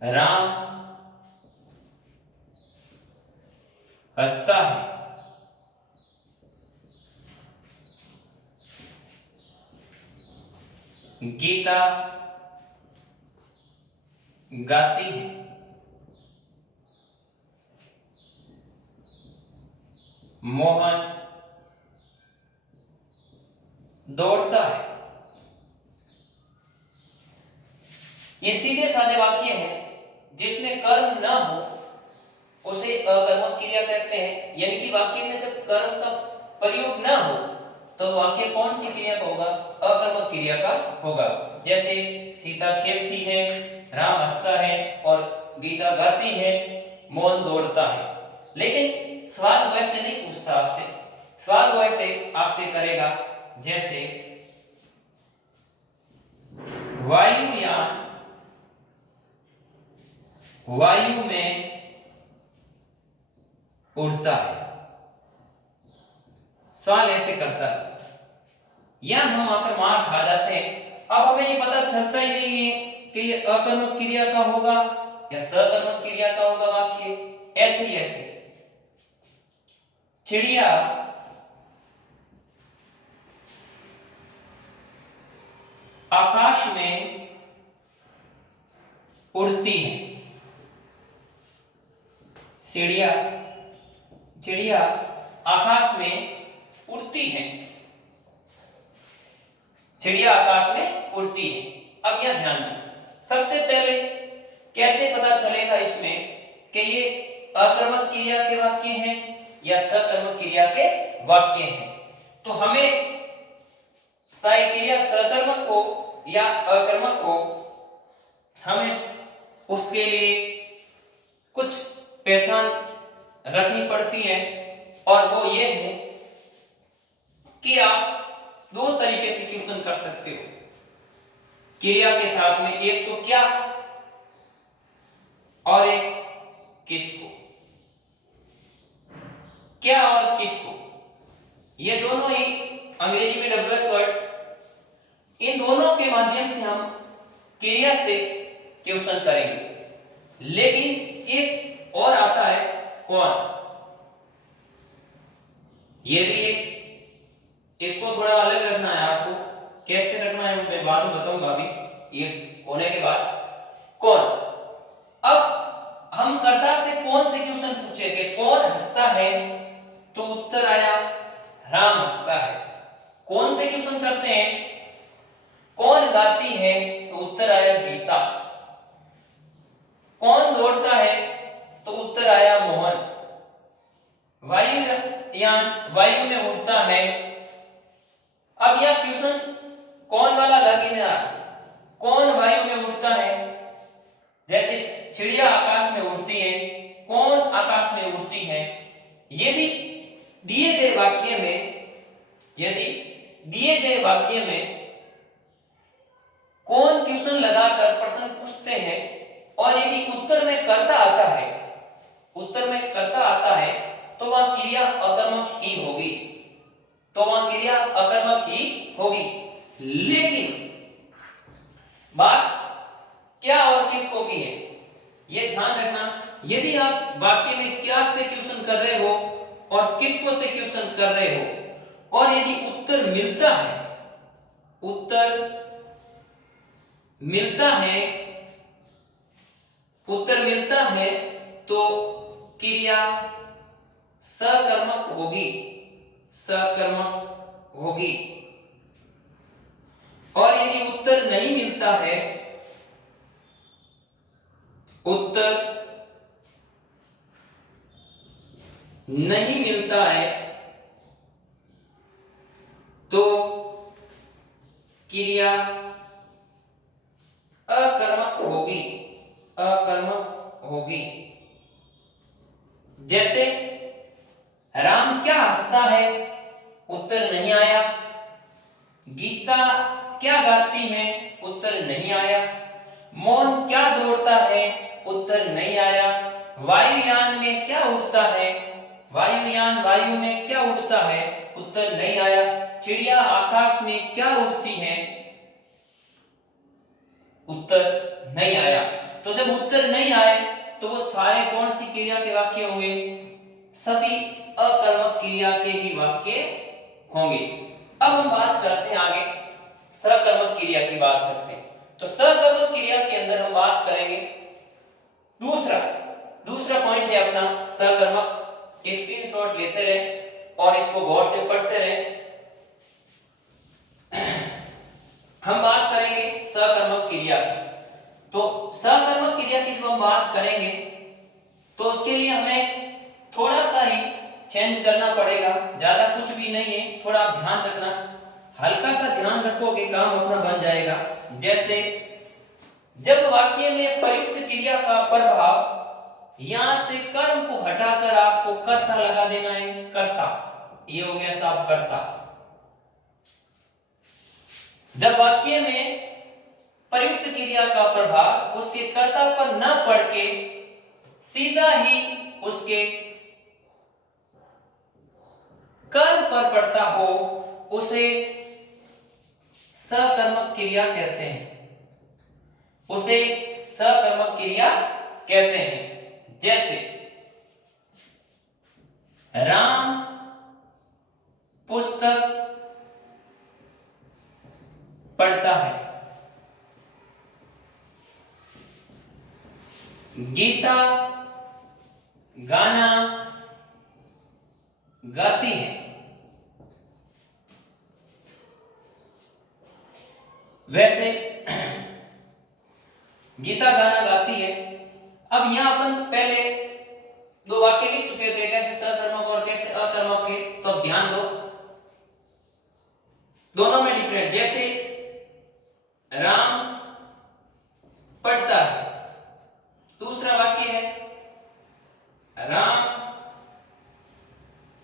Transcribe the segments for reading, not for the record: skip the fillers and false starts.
राम हंसता है। गीता गाती है। मोहन दौड़ता है। ये सीधे साधे वाक्य हैं जिसमें कर्म न हो उसे अकर्मक क्रिया कहते हैं। यानी कि वाक्य में जब कर्म का प्रयोग न हो तो वाक्य कौन सी क्रिया का होगा? अकर्मक क्रिया का होगा। जैसे सीता खेलती है, राम हंसता है और गीता गाती है, मोहन दौड़ता है। लेकिन सवाल वैसे नहीं पूछता आपसे, सवाल वैसे आपसे करेगा जैसे वायुयान वायु में उड़ता है। सवाल ऐसे करता है, या हम आकर मार खा जाते हैं। अब हमें ये पता चलता ही नहीं है कि ये अकर्मक क्रिया का होगा या सकर्मक क्रिया का होगा वाक्य। ऐसे ही ऐसे चिड़िया आकाश में उड़ती है। चिड़िया चिड़िया आकाश में उड़ती है। चिड़िया आकाश में उड़ती है। अब यह ध्यान दें, सबसे पहले कैसे पता चलेगा इसमें कि ये अकर्मक क्रिया के वाक्य हैं या सकर्मक क्रिया के वाक्य हैं? तो हमें चाहे क्रिया सकर्मक हो या अकर्मक हो, हमें उसके लिए कुछ पहचान रखनी पड़ती है, और वो ये है कि आप दो तरीके से क्वेश्चन कर सकते हो क्रिया के साथ में। एक तो क्या और एक किसको। क्या और किसको, ये दोनों ही अंग्रेजी में डब्ल्यूएच वर्ड, इन दोनों के माध्यम से हम क्रिया से क्वेश्चन करेंगे। लेकिन एक और आता है कौन। ये भी एक, इसको थोड़ा अलग रखना है आपको। कैसे रखना है मैं बाद में बताऊंगा, अभी ये होने के बाद। कौन, अब हम कर्ता से कौन से क्वेश्चन पूछेंगे? कौन हंसता है तो उत्तर आया राम हंसता है। कौन से क्वेश्चन करते हैं? कौन गाती है तो उत्तर आया गीता। कौन दौड़ता है तो उत्तर आया मोहन। वायुयान वायु में उड़ता है। अब यह क्वेश्चन कौन वाला लगे ना, कौन वायु में उड़ता है, जैसे चिड़िया आकाश में उड़ती है, कौन आकाश में उड़ती है। यदि दिए गए वाक्य में, यदि दिए गए वाक्य में कौन क्वेश्चन लगाकर प्रश्न पूछते हैं और यदि उत्तर में कर्ता आता है, उत्तर में कर्ता आता है, तो वह क्रिया अकर्मक ही होगी, तो वह क्रिया अकर्मक ही होगी। लेकिन बात क्या और किसको की है, यह ध्यान रखना। यदि आप वाक्य में क्या से क्वेश्चन कर रहे हो और किसको से क्वेश्चन कर रहे हो, और यदि उत्तर मिलता है, उत्तर मिलता है, उत्तर मिलता है, तो क्रिया सकर्मक होगी, सकर्मक होगी। और यदि उत्तर नहीं मिलता है, उत्तर नहीं मिलता है, तो क्रिया अकर्मक होगी, अकर्मक होगी। जैसे राम क्या हंसता है, उत्तर नहीं आया। गीता क्या गाती है, उत्तर नहीं आया। मोहन क्या दौड़ता है, उत्तर नहीं आया। वायुयान में क्या उड़ता है, वायुयान वायु में क्या उड़ता है, उत्तर नहीं आया। चिड़िया आकाश में क्या उड़ती है, उत्तर नहीं आया। तो जब उत्तर नहीं आए तो वो सारे कौन सी क्रिया के वाक्य होंगे? सभी अकर्मक क्रिया के ही वाक्य होंगे। अब हम बात करते हैं आगे सकर्मक क्रिया की बात करते हैं। तो सकर्मक क्रिया के अंदर हम बात करेंगे दूसरा पॉइंट है अपना सकर्मक। स्क्रीनशॉट लेते रहे और इसको गौर से पढ़ते रहे। हम बात करेंगे सकर्मक क्रिया की। तो सकर्मक क्रिया की जब हम बात करेंगे तो उसके लिए हमें थोड़ा सा ही चेंज करना पड़ेगा, ज्यादा कुछ भी नहीं है, थोड़ा ध्यान रखना, हल्का सा ध्यान रखोगे काम अपना बन जाएगा। जैसे जब वाक्य में प्रयुक्त क्रिया का प्रभाव यहां से कर्म को हटाकर आपको कर्ता लगा देना है, कर्ता, ये हो गया साहब कर्ता। जब वाक्य में प्रयुक्त क्रिया का प्रभाव उसके कर्ता पर न पड़ के सीधा ही उसके कर्म पर पड़ता हो उसे सकर्मक क्रिया कहते हैं, उसे सकर्मक क्रिया कहते हैं। जैसे राम पुस्तक पढ़ता है, गीता गाना गाती है। वैसे गीता गाना गाती है। अब यहां अपन पहले दो वाक्य लिख चुके थे, कैसे सकर्मक और कैसे अकर्मक के, तो अब ध्यान दो दोनों में डिफरेंट। जैसे राम पढ़ता है, दूसरा वाक्य है राम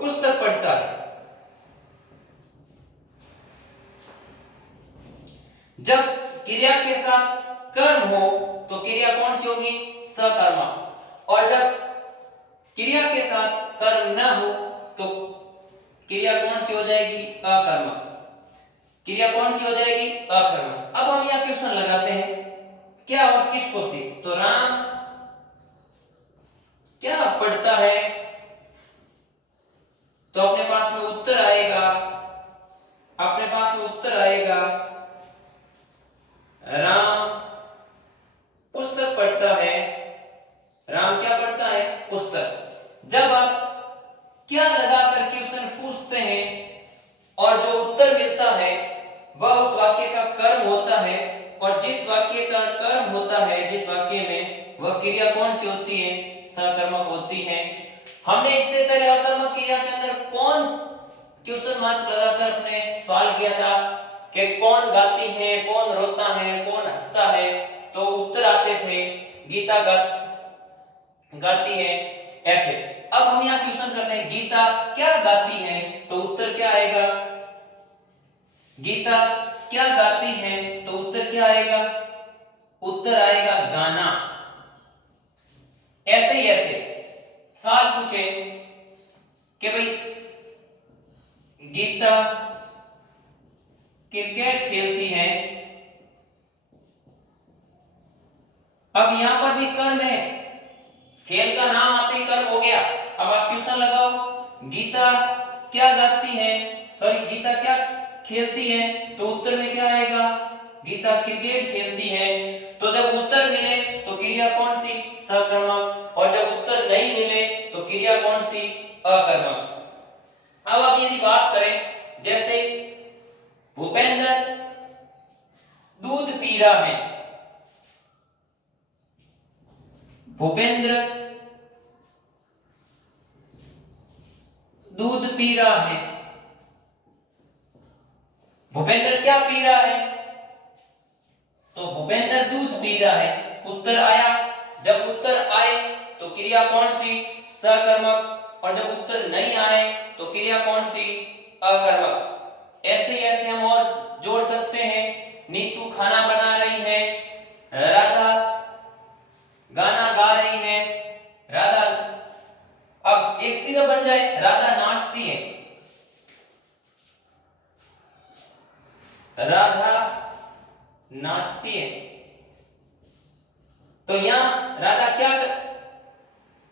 पुस्तक पढ़ता है। जब क्रिया के साथ कर्म हो तो क्रिया कौन सी होगी? सकर्मक। और जब क्रिया के साथ कर्म न हो तो क्रिया कौन सी हो जाएगी? अकर्मक। क्रिया कौन सी हो जाएगी? अकर्मक। अब हम यहां क्वेश्चन लगाते हैं क्या और किसको से। तो राम क्या पढ़ता है, तो अपने पास में उत्तर आएगा, अपने पास में उत्तर आएगा राम पुस्तक पढ़ता है। राम क्या पढ़ता है? पुस्तक। जब आप क्या लगा करके क्वेश्चन पूछते हैं और जो उत्तर मिलता है वह उस वाक्य का कर्म होता है, और जिस वाक्य का कर्म होता है, जिस वाक्य में, वह क्रिया कौन सी होती है? सकर्मक होती है। हमने इससे पहले अकर्मक क्रिया के अंदर कौन क्वेश्चन मार्क लगाकर अपने सवाल किया था कि कौन गाती है, कौन रोता है, कौन हंसता है, तो उत्तर आते थे गीता गाती है, ऐसे। अब हम यहां क्वेश्चन करते हैं गीता क्या गाती है, तो उत्तर क्या आएगा? गीता क्या गाती है, तो उत्तर क्या आएगा? उत्तर आएगा गाना। ऐसे ही ऐसे सवाल पूछे कि भाई गीता क्रिकेट खेलती है। अब यहां पर भी कर्म है, खेल का नाम आते ही कर्म हो गया। अब आप क्वेश्चन लगाओ गीता क्या गाती है, सॉरी गीता क्या खेलती है, तो उत्तर में क्या आएगा? गीता क्रिकेट खेलती है। तो जब उत्तर मिले तो क्रिया कौन सी? सकर्मक। और जब उत्तर नहीं मिले तो क्रिया कौन सी? अकर्मक। अब आप यदि बात करें जैसे भूपेंद्र दूध पी रहा है, भूपेंद्र दूध पी रहा है। भूपेंद्र क्या पी रहा है? तो भूपेंद्र दूध पी रहा है, उत्तर आया। जब उत्तर आए तो क्रिया कौन सी? सकर्मक। और जब उत्तर नहीं आए तो क्रिया कौन सी? अकर्मक। ऐसे ही ऐसे हम और जोड़ सकते हैं। नीतू खाना बना रही है, राधा गाना गा रही है, राधा, अब एक सीधा बन जाए राधा नाचती है, राधा नाचती है। तो यहाँ राधा क्या कर,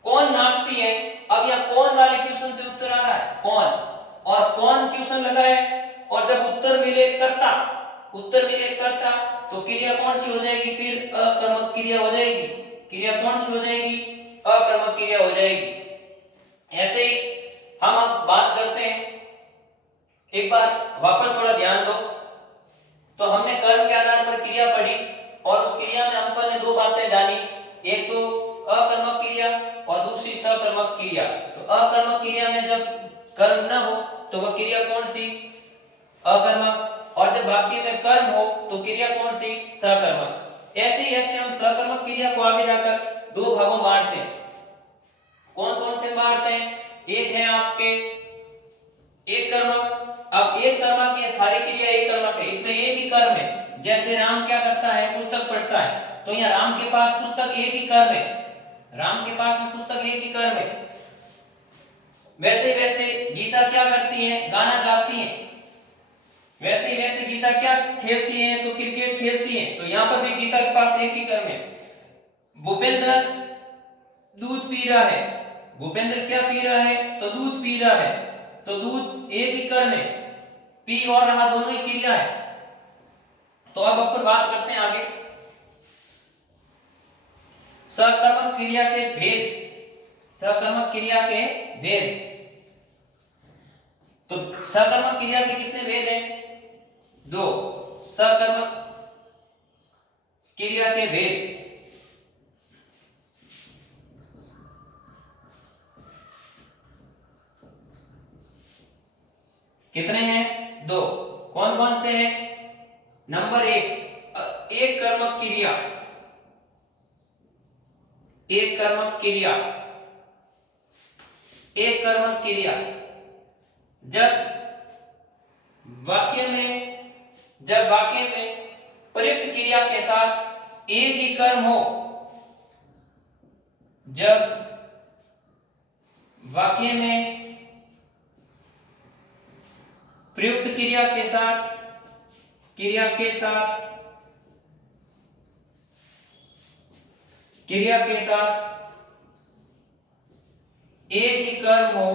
कौन नाचती है। अब यहाँ कौन वाले क्वेश्चन से उत्तर आ रहा है, कौन, और कौन क्वेश्चन लगा है, और जब उत्तर मिले कर्ता, उत्तर मिले कर्ता, तो क्रिया कौन सी हो जाएगी, फिर अकर्मक क्रिया हो जाएगी। क्रिया कौन सी हो जाएगी, अकर्मक क्रिया हो जाएगी। ऐसे ही हम अब बात करते हैं, एक बार वापस थोड़ा ध्यान दो। तो हमने कर्म के आधार पर क्रिया पढ़ी, और उस क्रिया में हम ने दो बातें जानी, एक तो अकर्मक क्रिया और दूसरी सकर्मक क्रिया। तो अकर्मक क्रिया में जब कर्म न हो तो वह क्रिया कौन सी, अकर्मक, और जब वाक्य में कर्म हो तो क्रिया कौन सी, सकर्मक। ऐसे हम सकर्मक क्रिया को आगे जाकर दो भागों में बांटते हैं। कौन कौन से बांटते हैं, एक है आपके एक कर्मक। अब एक कर्मक, ये सारी क्रिया एक कर्मक है, इसमें एक ही कर्म है। जैसे राम क्या करता है, पुस्तक पढ़ता है, तो यहाँ राम के पास पुस्तक एक ही कर्म है, राम के पास में पुस्तक एक ही कर्म है। वैसे वैसे गीता क्या करती है, गाना गाती है। वैसे वैसे गीता क्या खेलती है, तो क्रिकेट खेलती है। तो यहाँ पर भी गीता के पास एक ही कर्म है। भूपेंद्र दूध पी रहा है, भूपेंद्र क्या पी रहा है, तो दूध पी रहा है। तो दूध एक ही कर्म है, पी और रहा दोनों ही क्रिया है। तो अब अपन बात करते हैं आगे सकर्मक क्रिया के भेद, सकर्मक क्रिया के भेद। तो सकर्मक क्रिया के कितने भेद हैं, दो। सकर्मक क्रिया के भेद कितने हैं, दो। कौन कौन से हैं, नंबर एक कर्मक क्रिया, एक कर्मक क्रिया, एक कर्मक क्रिया जब वाक्य में प्रयुक्त क्रिया के साथ एक ही कर्म हो, जब वाक्य में प्रयुक्त क्रिया के साथ एक ही कर्म हो,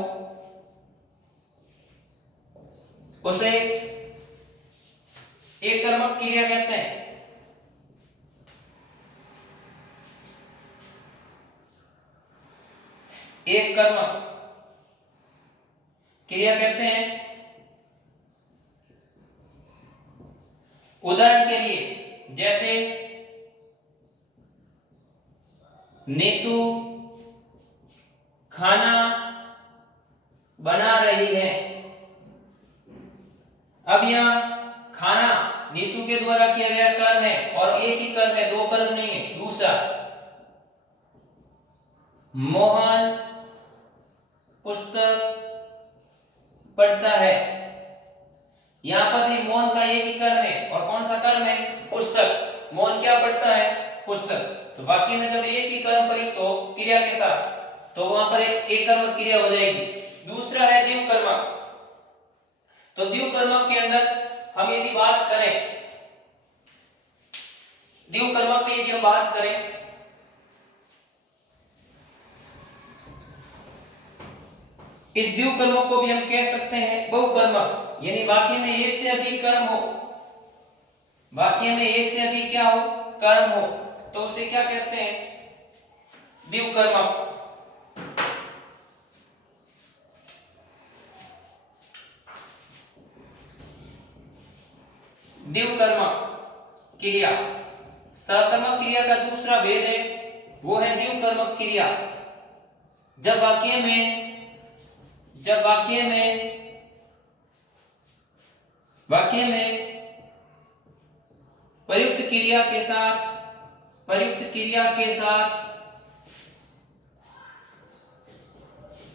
उसे एक कर्मक क्रिया कहते हैं। एक कर्मक क्रिया कहते हैं। उदाहरण के लिए जैसे नीतू खाना बना रही है। अब यहां खाना नीतू के द्वारा किया गया कर्म है, और एक ही कर्म है, दो कर्म नहीं है। दूसरा, मोहन पुस्तक पढ़ता है। यहां पर भी मोहन का एक ही कर्म है, और कौन सा कर्म है, पुस्तक। मोहन क्या पढ़ता है, पुस्तक। तो वाक्य में जब एक ही कर्म प्रयुक्त हो क्रिया के साथ, तो वहां पर एक कर्म क्रिया हो जाएगी। दूसरा है द्विव कर्मक। तो द्विव कर्मक के अंदर हम यदि बात करें, द्विव कर्मक में यदि हम बात करें, इस द्विव कर्मक को भी हम कह सकते हैं बहुकर्मक। यानी वाक्य में एक से अधिक कर्म हो, वाक्य में एक से अधिक क्या हो, कर्म हो, तो उसे क्या कहते हैं, द्विव कर्मक। द्विव कर्मक क्रिया। सकर्मक क्रिया का दूसरा भेद है, वो है द्विव कर्मक क्रिया। जब वाक्य में प्रयुक्त क्रिया के साथ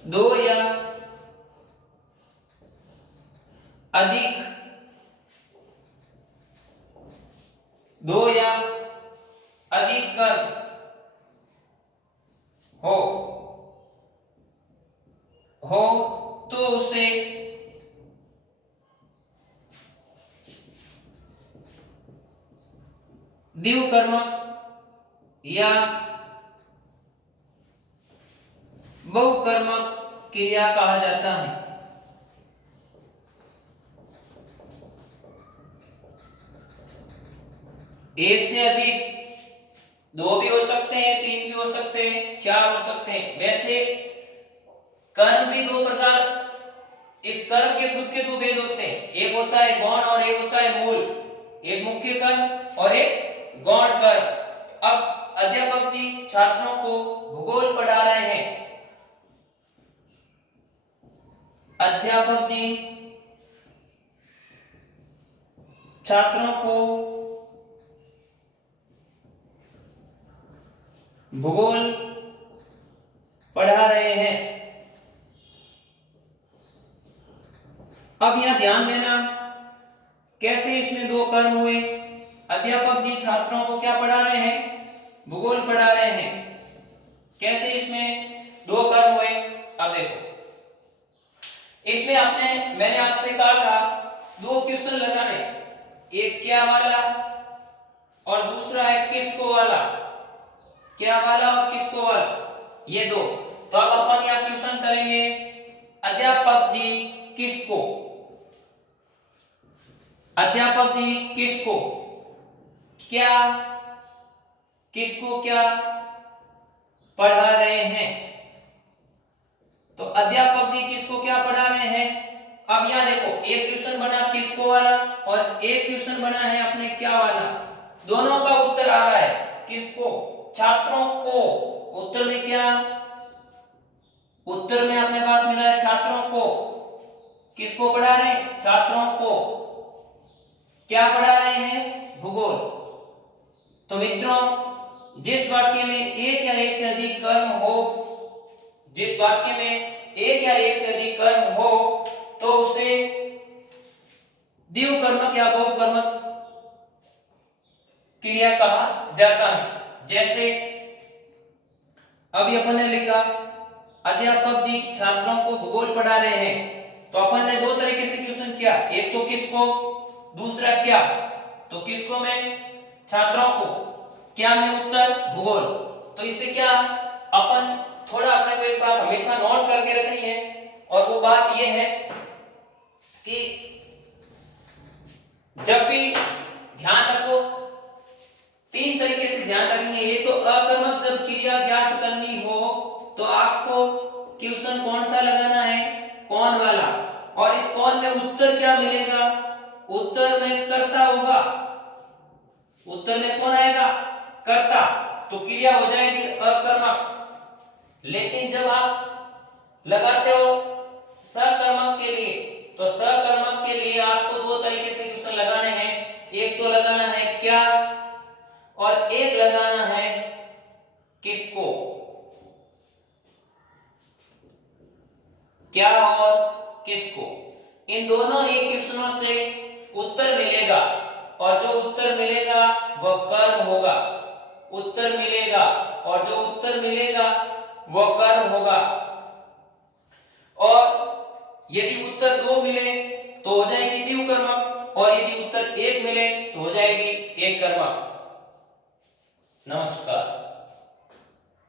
दो या अधिक कर्म हो तो उसे द्विव कर्मक या बहुकर्मक क्रिया कहा जाता है। एक से अधिक, दो भी हो सकते हैं, तीन भी हो सकते हैं, चार हो सकते हैं। वैसे कर्म भी दो प्रकार, इस कर्म के खुद के दो भेद होते हैं, एक होता है गौण और एक होता है मूल, एक मुख्य कर्म और एक गौण कर्म। अब अध्यापक जी छात्रों को भूगोल पढ़ा रहे हैं। अध्यापक जी छात्रों को भूगोल पढ़ा रहे हैं। अब यहां ध्यान देना कैसे इसमें दो कर्म हुए। अध्यापक जी छात्रों को क्या पढ़ा रहे हैं? भूगोल पढ़ा रहे हैं। कैसे इसमें दो कर्म हुए? अब देखो, इसमें मैंने आपसे कहा था दो क्वेश्चन लगाने, एक क्या वाला और दूसरा है किसको वाला। क्या वाला और किसको वाला, ये दो। तो अब अपन यहां क्वेश्चन करेंगे अध्यापक जी किसको, अध्यापक जी किसको क्या, किसको क्या पढ़ा रहे हैं। तो अध्यापक जी किसको क्या पढ़ा रहे हैं। अब यहां देखो, एक क्वेश्चन बना किसको वाला और एक क्वेश्चन बना है अपने क्या वाला। दोनों का उत्तर आ रहा है किसको, छात्रों को। उत्तर में क्या, उत्तर में अपने पास मिला है छात्रों को। किसको पढ़ा रहे हैं? छात्रों को। क्या पढ़ा रहे हैं? भूगोल। तो मित्रों, जिस वाक्य में एक या एक से अधिक कर्म हो, जिस वाक्य में एक या एक से अधिक कर्म हो, तो उसे द्विकर्मक या बहुकर्मक क्रिया कहा जाता है। जैसे अभी अपन ने लिखा अध्यापक जी छात्रों को भूगोल पढ़ा रहे हैं, तो अपन ने दो तरीके से क्वेश्चन किया, एक तो किसको, दूसरा क्या। तो किसको में छात्रों को, क्या में उत्तर भूगोल। तो इससे क्या, अपन थोड़ा अपने को एक बात हमेशा नोट करके रखनी है, और वो बात ये है कि जब भी ध्यान रखो, तीन तरीके से ध्यान रखनी है। ये तो अकर्मक जब क्रिया ज्ञात करनी हो तो आपको क्वेश्चन कौन सा लगाना है, कौन वाला। और इस कौन में उत्तर क्या मिलेगा, उत्तर में कर्ता होगा, उत्तर में कौन आएगा, कर्ता। तो क्रिया हो जाएगी अकर्मक। लेकिन जब आप लगाते हो सकर्मक के लिए, तो सकर्मक के लिए आपको दो तरीके से क्वेश्चन लगाने हैं, एक तो लगाना है क्या और एक लगाना है किसको। क्या और किसको, इन दोनों ही क्वेश्चनों से उत्तर मिलेगा, और जो उत्तर मिलेगा वह कर्म होगा। उत्तर मिलेगा और जो उत्तर मिलेगा वह कर्म होगा। और यदि उत्तर दो मिले तो हो जाएगी द्विकर्मक, और यदि उत्तर एक मिले तो हो जाएगी एक कर्मक। नमस्कार।